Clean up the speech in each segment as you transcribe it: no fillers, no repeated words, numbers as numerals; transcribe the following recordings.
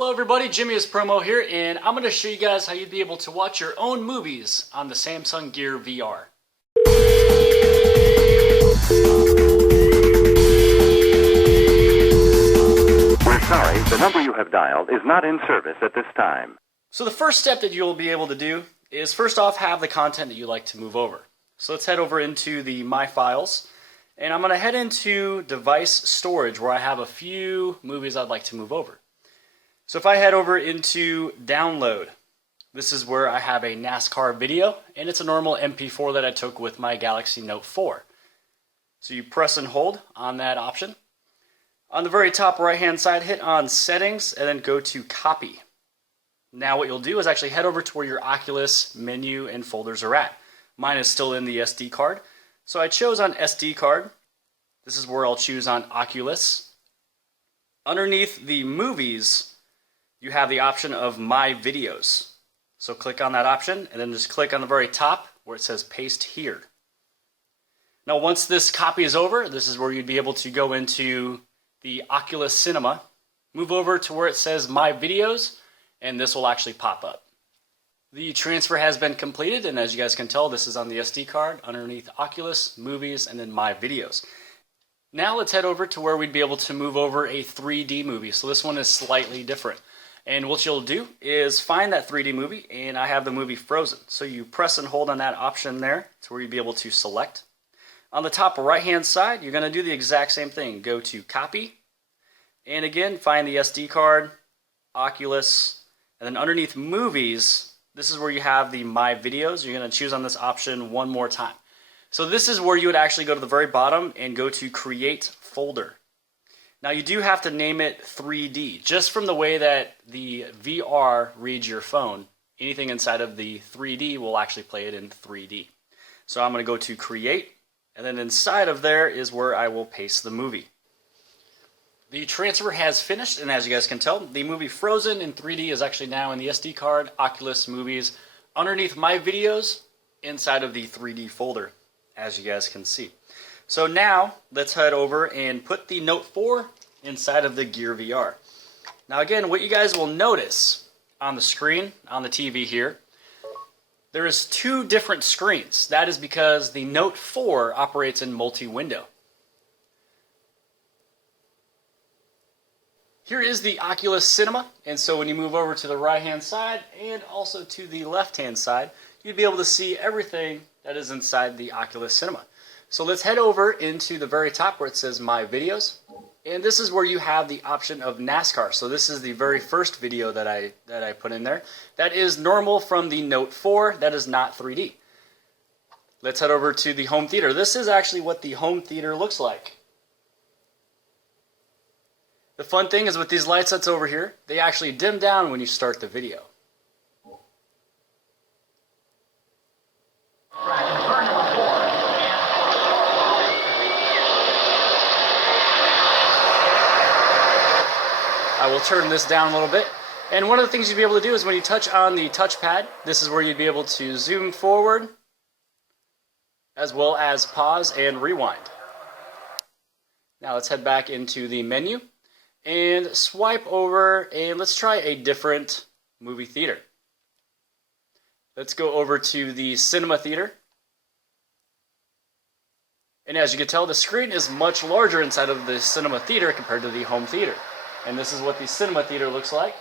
Hello everybody, Jimmy is Promo here, and I'm going to show you guys how you'd be able to watch your own movies on the Samsung Gear VR. We're sorry, the number you have dialed is not in service at this time. So the first step that you'll be able to do is first off have the content that you like to move over. So let's head over into the My Files, and I'm going to head into Device Storage where I have a few movies I'd like to move over. So if I head over into Download, this is where I have a NASCAR video, and it's a normal MP4 that I took with my Galaxy Note 4. So you press and hold on that option. On the very top right hand side, hit on Settings and then go to Copy. Now what you'll do is actually head over to where your Oculus menu and folders are at. Mine is still in the SD card. So I chose on SD card. This is where I'll choose on Oculus. Underneath the movies, you have the option of My Videos. So click on that option and then just click on the very top where it says Paste Here. Now once this copy is over, this is where you'd be able to go into the Oculus Cinema, move over to where it says My Videos, and this will actually pop up. The transfer has been completed, and as you guys can tell, this is on the SD card underneath Oculus, Movies, and then My Videos. Now let's head over to where we'd be able to move over a 3D movie. So this one is slightly different. And what you'll do is find that 3D movie, and I have the movie Frozen. So you press and hold on that option there to where you'd be able to select. On the top right hand side, you're going to do the exact same thing. Go to Copy, and again, find the SD card, Oculus, and then underneath Movies, this is where you have the My Videos. You're going to choose on this option one more time. So this is where you would actually go to the very bottom and go to Create Folder. Now you do have to name it 3D. Just from the way that the VR reads your phone, anything inside of the 3D will actually play it in 3D. So I'm going to go to Create, and then inside of there is where I will paste the movie. The transfer has finished, and as you guys can tell, the movie Frozen in 3D is actually now in the SD card, Oculus, Movies, underneath My Videos, inside of the 3D folder, as you guys can see. So now, let's head over and put the Note 4 inside of the Gear VR. Now again, what you guys will notice on the screen, on the TV here, there is two different screens. That is because the Note 4 operates in multi-window. Here is the Oculus Cinema, and so when you move over to the right-hand side and also to the left-hand side, you'd be able to see everything that is inside the Oculus Cinema. So let's head over into the very top where it says My Videos, and this is where you have the option of NASCAR. So this is the very first video that I put in there. That is normal from the Note 4. That is not 3D. Let's head over to the home theater. This is actually what the home theater looks like. The fun thing is with these lights that's over here, they actually dim down when you start the video. I will turn this down a little bit. And one of the things you'd be able to do is when you touch on the touchpad, this is where you'd be able to zoom forward, as well as pause and rewind. Now let's head back into the menu and swipe over, and let's try a different movie theater. Let's go over to the cinema theater. And as you can tell, the screen is much larger inside of the cinema theater compared to the home theater. And this is what the cinema theater looks like.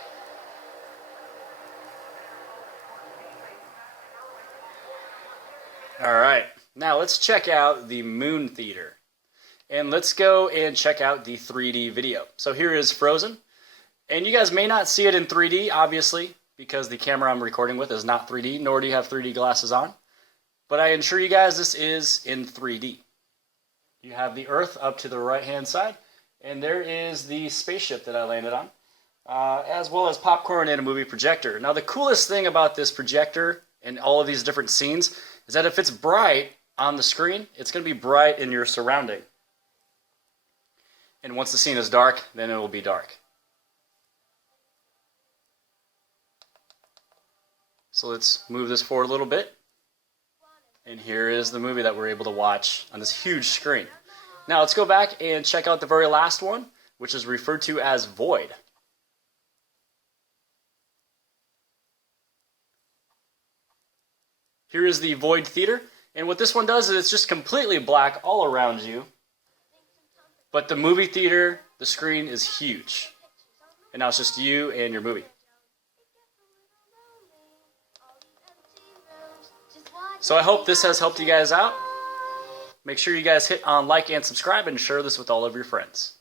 Alright, now let's check out the Moon Theater. And let's go and check out the 3D video. So here is Frozen. And you guys may not see it in 3D, obviously, because the camera I'm recording with is not 3D, nor do you have 3D glasses on. But I assure you guys this is in 3D. You have the Earth up to the right-hand side. And there is the spaceship that I landed on, as well as popcorn and a movie projector. Now the coolest thing about this projector and all of these different scenes is that if it's bright on the screen, it's going to be bright in your surrounding. And once the scene is dark, then it will be dark. So let's move this forward a little bit. And here is the movie that we're able to watch on this huge screen. Now let's go back and check out the very last one, which is referred to as Void. Here is the Void Theater. And what this one does is it's just completely black all around you. But the movie theater, the screen is huge. And now it's just you and your movie. So I hope this has helped you guys out. Make sure you guys hit on like and subscribe and share this with all of your friends.